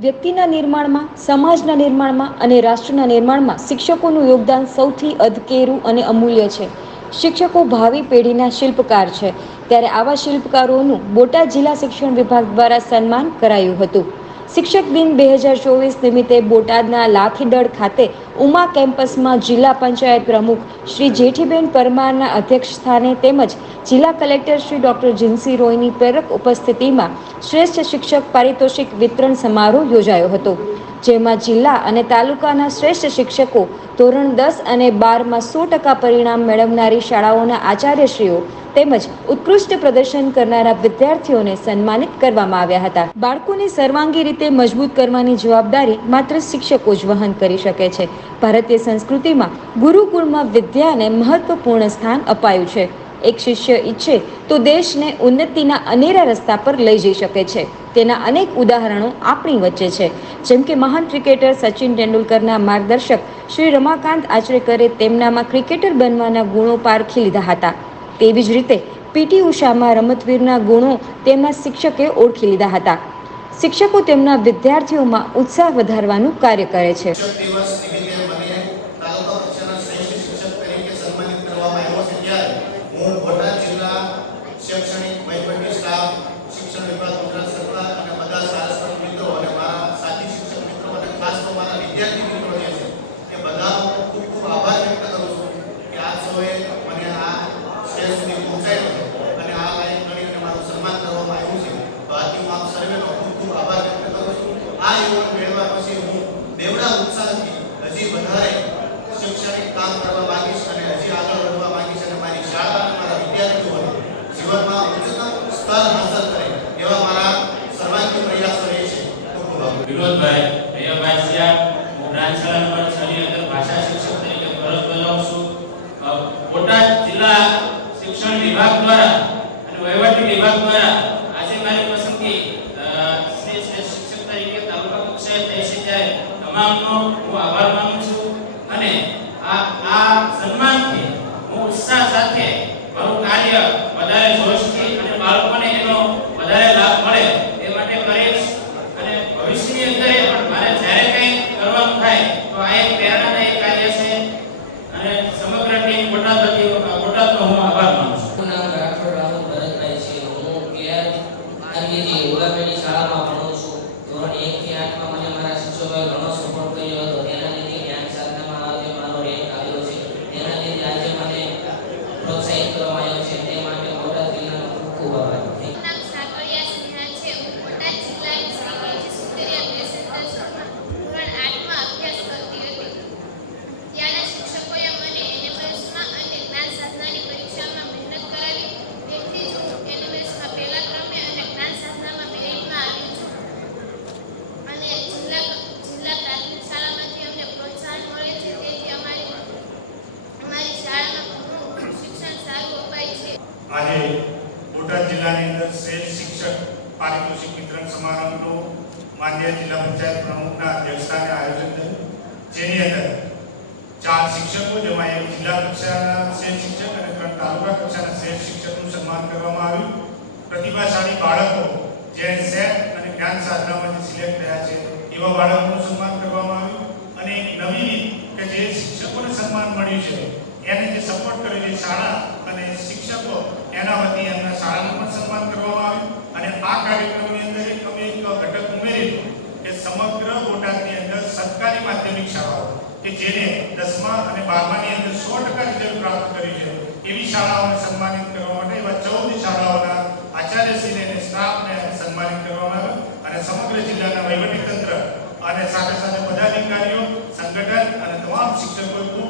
વ્યક્તિના નિર્માણમાં, સમાજના નિર્માણમાં અને રાષ્ટ્રના નિર્માણમાં શિક્ષકોનું યોગદાન સૌથી અધકેરું અને અમૂલ્ય છે. શિક્ષકો ભાવિ પેઢીના શિલ્પકાર છે. ત્યારે આવા શિલ્પકારોનું બોટાદ જિલ્લા શિક્ષણ વિભાગ દ્વારા સન્માન કરાયું હતું. શિક્ષક દિન બે હજાર ચોવીસ નિમિત્તે બોટાદના લાખીદળ ખાતે ઉમા કેમ્પસમાં જિલ્લા પંચાયત પ્રમુખ શ્રી જેઠીબેન પરમારના અધ્યક્ષ સ્થાને તેમજ જિલ્લા કલેક્ટર શ્રી ડોક્ટર જીન્સી રોયની પ્રેરક ઉપસ્થિતિમાં શ્રેષ્ઠ શિક્ષક પારિતોષિક વિતરણ સમારોહ યોજાયો હતો, જેમાં જિલ્લા અને તાલુકાના શ્રેષ્ઠ શિક્ષકો ધોરણ દસ અને બારમાં સો ટકા પરિણામ મેળવનારી શાળાઓના આચાર્યશ્રીઓ તેમજ ઉત્કૃષ્ટ પ્રદર્શન કરનારા વિદ્યાર્થીઓને સન્માનિત કરવામાં આવ્યા હતા. બાળકોને સર્વાંગી રીતે મજબૂત કરવાની જવાબદારી માત્ર શિક્ષકો જ વહન કરી શકે છે. ભારતીય સંસ્કૃતિમાં ગુરુકુળમાં વિદ્યાને મહત્વપૂર્ણ સ્થાન અપાયું છે. એક શિષ્ય ઈચ્છે તો દેશને ઉન્નતિના અનેરા રસ્તા પર લઈ જઈ શકે છે. તેના અનેક ઉદાહરણો આપણી વચ્ચે છે. જેમ કે મહાન ક્રિકેટર સચિન તેંડુલકરના માર્ગદર્શક શ્રી રમાકાંત આચરેકરે તેમનામાં ક્રિકેટર બનવાના ગુણો પારખી લીધા હતા. તેવી જ રીતે પીટી ઉષામાં રમતવીરના ગુણો તેમના શિક્ષકે ઓળખી લીધા હતા. શિક્ષકો તેમના વિદ્યાર્થીઓમાં ઉત્સાહ વધારવાનું કાર્ય કરે છે. શૈક્ષણિક વહીવટી મિત્રો જે છે એ બધાનો ખૂબ ખૂબ આભાર વ્યક્ત કરું છું કે આપ સૌએ મને આ સ્ટેજ સુધી પહોંચાડ્યો છે અને આ લાયક ગણી અને મારું સન્માન કરવામાં આવ્યું છે તો આથી હું આપ સર્વેનો ખૂબ ખૂબ આભાર વ્યક્ત કરું છું આ એવોર્ડ મેળવ્યા પછી હું બેવડા ઉત્સાહથી હજી વધારે શૈક્ષણિક કામ કરવા માંગીશ અને હજી આગળ વધવા માંગીશ અને મારી શાળા અને મારા વિદ્યાર્થીઓને જીવનમાં ઉચ્ચતમ સ્તર હાંસલ કરે એવા મારા સર્વાંગી પ્રયાસો રહેશે ખૂબ ખૂબ આભાર. વિનોદભાઈ રૈયાભાઈ સિયા હું બ્રાન્ચ છ અંદર ભાષા શિક્ષક તરીકે ફરજ બજાવું છું. બોટાદ જિલ્લા શિક્ષણ વિભાગ દ્વારા અને વહીવટી વિભાગ દ્વારા આજે મારી પસંદગી અ, શ્રેષ્ઠ શિક્ષક તરીકે તાલુકા કક્ષાએ થઈ છે ત્યારે તમામનો હું આભાર માનું છું. અને આ આ સન્માનથી હું ઉત્સાહ સાથે મારું કાર્ય વધારે જોશથી અને બાળકોને એનો વધારે લાભ મળે એ માટે કરીશ અને ભવિષ્યની અંદર પણ મારે જ્યારે કંઈ કરવાનું થાય તો આ એક પ્રેરણાદાયક કાર્ય છે. અને સમગ્ર ટીમ બોટાદ વતી બોટાદનો હું આભાર માનું છું. નામ રાઠોડ રાહુલ ભરતભાઈ છે. હું કેઆર આરકેજી ઉલામેની શાળામાં આજે બોટાદ જિલ્લાની અંદર શ્રેષ્ઠ શિક્ષક પારિતોષિક વિતરણ સમારંભનો માન્ય જિલ્લા પંચાયત પ્રમુખના અધ્યક્ષસ્થાને આયોજન થયું. જેની અંદર ચાર શિક્ષકો, જેમાં એક જિલ્લા કક્ષાના શ્રેષ્ઠ શિક્ષક અને ત્રણ તાલુકા કક્ષાના શ્રેષ્ઠ શિક્ષકનું સન્માન કરવામાં આવ્યું. પ્રતિભાશાળી બાળકો જે સેટ અને જ્ઞાન સાધનામાંથી સિલેક્ટ થયા છે, એવા બાળકોનું સન્માન કરવામાં આવ્યું. અને એક નવી કે જે શિક્ષકોને સન્માન મળ્યું છે, એને જે સપોર્ટ કર્યો છે શાળા અને શિક્ષકો એના વતી એમના શાળાનું સન્માન કરવામાં આવ્યું અને આ કાર્યક્રમની અંદર અમે એક ઘટક ઉમેરી કે સમગ્ર બોટાદની અંદર સરકારી માધ્યમિક શાળાઓ કે જેને દસમા અને બારમાની અંદર સો ટકા રિઝલ્ટ પ્રાપ્ત કર્યું છે, એવી શાળાઓને સન્માનિત કરવા માટે, એવા ચૌદ શાળાઓના આચાર્યશ્રીને અને સ્ટાફને સન્માનિત કરવામાં આવ્યો અને સમગ્ર જિલ્લાના વહીવટી તંત્ર અને સાથે સાથે પદાધિકારીઓ, સંગઠન અને તમામ શિક્ષકોએ ખૂબ